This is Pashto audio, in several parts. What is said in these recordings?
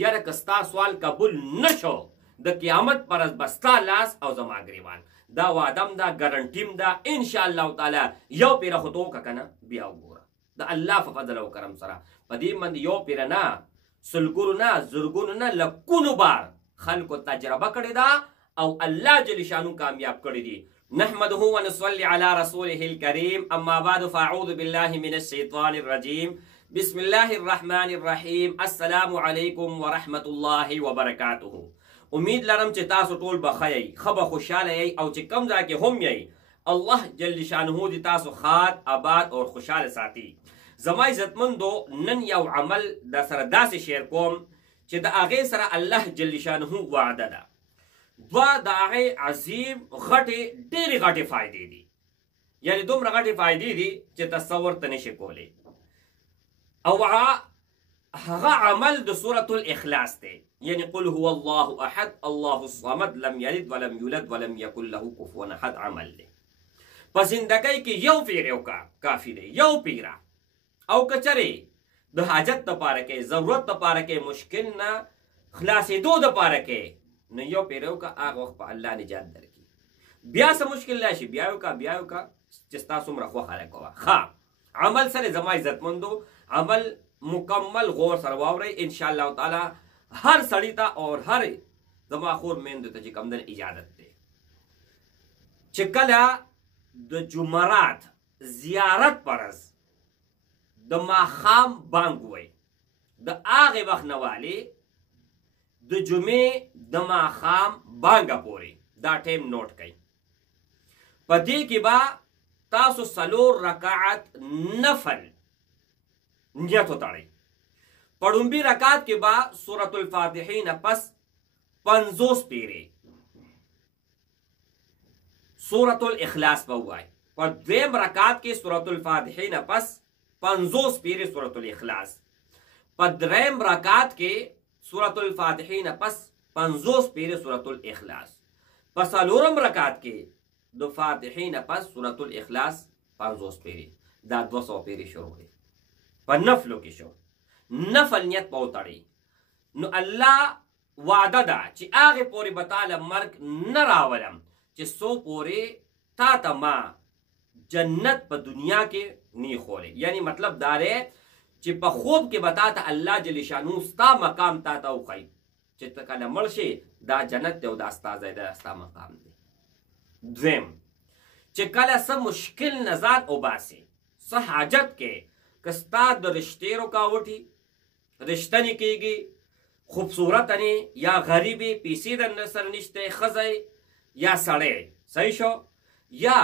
یاره کستا سوال قبول نشو د قیامت پر بستا لاس او زما گریوان دا وعدم دا ګارنټیم دا ان شاء الله تعالی یو پیر خطو کنه بیا وګوره د الله په فضل او کرم سره پدې من یو پیر نه سلګورو نه زرګونو نه لکونو بار خلکو تجربه کړی دا او الله جل شانو کامیاب کړی دی نحمده ونصلي على رسوله الكريم اما بعد فاعوذ بالله من الشيطان الرجيم بسم الله الرحمن الرحيم السلام عليكم ورحمة الله وبركاته امید لرم چې تاسو ټول بخیر خبر خوشاله یی او چې کم ځای کې هم یی الله جل شانه دې تاسو خاط آباد او خوشاله ساتي زما عزتمندو نن یو عمل د سره داسې شیر کوم چې د هغې سره الله جل شانه وعده ده دوه د هغې عظیم غټې ډېرې غټې فایدې دي یعنې دومره غټې فایدې دي چې تصور ته نشي کولی او هغه عمل د سورة الاخلاص دی یعنی قل هو الله احد الله الصمد لم یلد ولم یولد ولم یکن له کفوا احد عمل دی په زندګۍ کې یو پیر یو کافي دی یو پیره او کچرې د حاجت دپاره کې ضرورت دپاره کې مشکل نه خلاصېدو دپاره کې نو یو پیر یو هغه وخت په الله نجات درکړي بیا څه مشکل راشي بیا یو چې ستا څومره خوښه راکوه ښه عمل سره زما عزتمندو عمل مکمل غور سره واورئ ان شاء الله تعالی هر سړی ته اور هر زما خور میندو ته چې کوم دن اجازت دی چې کله د جمعرات زیارت پرز د ماښام بانګ وی د هغې وخت نه والې د جمعې د ماښام بانګه پورې دا ټیم نوټ کړئ په دې کې به تاسو څلور رکعت نفل نیت وتړئ په ړومبي رکعت کې به سورة الفاتحې نه پس 50 پیرې سورة الاخلاص به ووایئ په دویم رکعت کې سورة الفاتحې نه پس 50 پیرې سورة الاخلاص په دریم رکعت کې سورة الفاتحې نه پس 50 پیرې سورة الاخلاص په څلورم رکعت کې د فاتحې نه پس سورة الاخلاص 50 پیرې دا 200 پیرې شروع دی په نفلو کې شو نفل نیت په وتړئ نو الله وعده ده چې هغې پورې به تاله مرګ نه راولم چې څو پورې تا ته ما جنت په دنیا کې نی خولی یعنی مطلب دا دی چې په خوب کې به تا ته الله جل شانو ستا مقام تا ته وښیي چې ته کله مړ شې دا جنت دی او دا ستا ځای دی ستا مقام دی دویم چې کله څه مشکل نه ځان وباسې څه حاجت کې که ستا د رشتې رکاوټي رشته نه کېږي خوبصورت نه یا غریبې پیسې در سره نشته ښځی یا سړی صحیح شو یا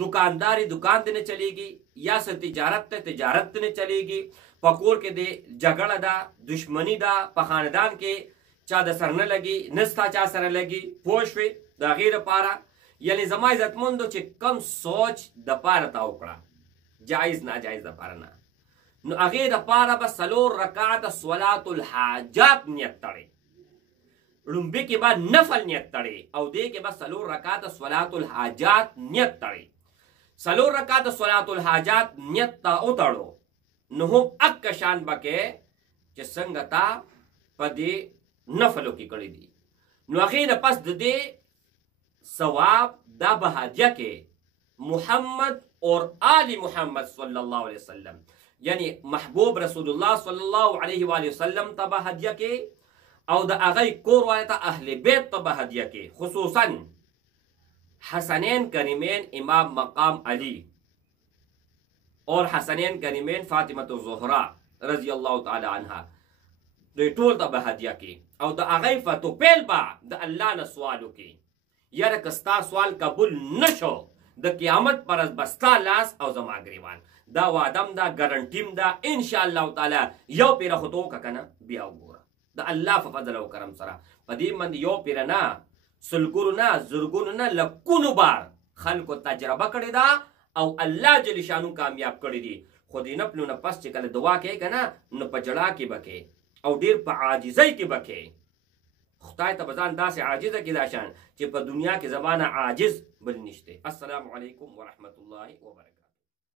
دکانداری دکان ته نه چلیږي یا څه تجارت ته تجارت ته نه چلیږي په کور کې د جګړه ده دشمني ده په خاندان کې چا د سر نه لګي نه ستا چا سره لګي پوه شوې د هغې دپاره یعنې زما عزتمندو چې کم سوچ دپاره تا وکړه جایز ناجایز دپاره نه نو هغې دپاره به څلور رکعته صلات الحاجات نیت تړئ ړومبي کې به نفل نیت تړئ او دې کې به څلور رکعته صلات الحاجات نیت تړئ څلور رکعته صلات الحاجات نیت ته وتړو نو هم اکه شان به کې چې څنګه تا په دې نفلو کې کړي دي نو هغې نه پس د دې ثواب دا به هدیه کې محمد اور آل محمد صلی الله علیه وسلم یعنی محبوب رسول الله صلی الله علیه و آله وسلم ته به هدیه کې او د هغې کور والا ته اهل بیت ته به هدیه کې خصوصا حسنین کریمین امام مقام علی اور حسنین کریمین فاطمة الزهرا رضی الله تعالی عنها دوی ټول ته به هدیه کې او د هغې فتوپیل به د الله نه سوال وکړي یاره که ستا سوال قبول نشو د قیامت پر ورځ به ستا لاس او زما ګریوان دا وعدم دا ګارنټیم دا ان شاء الله تعالی یو پیره خو ته وکړه که نه بیا وګوره د الله په فضل او کرم سره په دې باندې یو پیره نه سلګونو نه زرګونو نه لکونو بار خلکو تجربه کړې ده او الله جل شانو کامیاب کړي دي خو دې نفلو نه پس چې کله دعا کوې که نه نو په جړا کې به کې او ډېر په عاجزۍ کې به کې خدای ته به ځان داسې عاجزه کې دا شان چې په دنیا کې زمانه عاجز بل نشته السلام علیکم ورحمة الله وبرکاته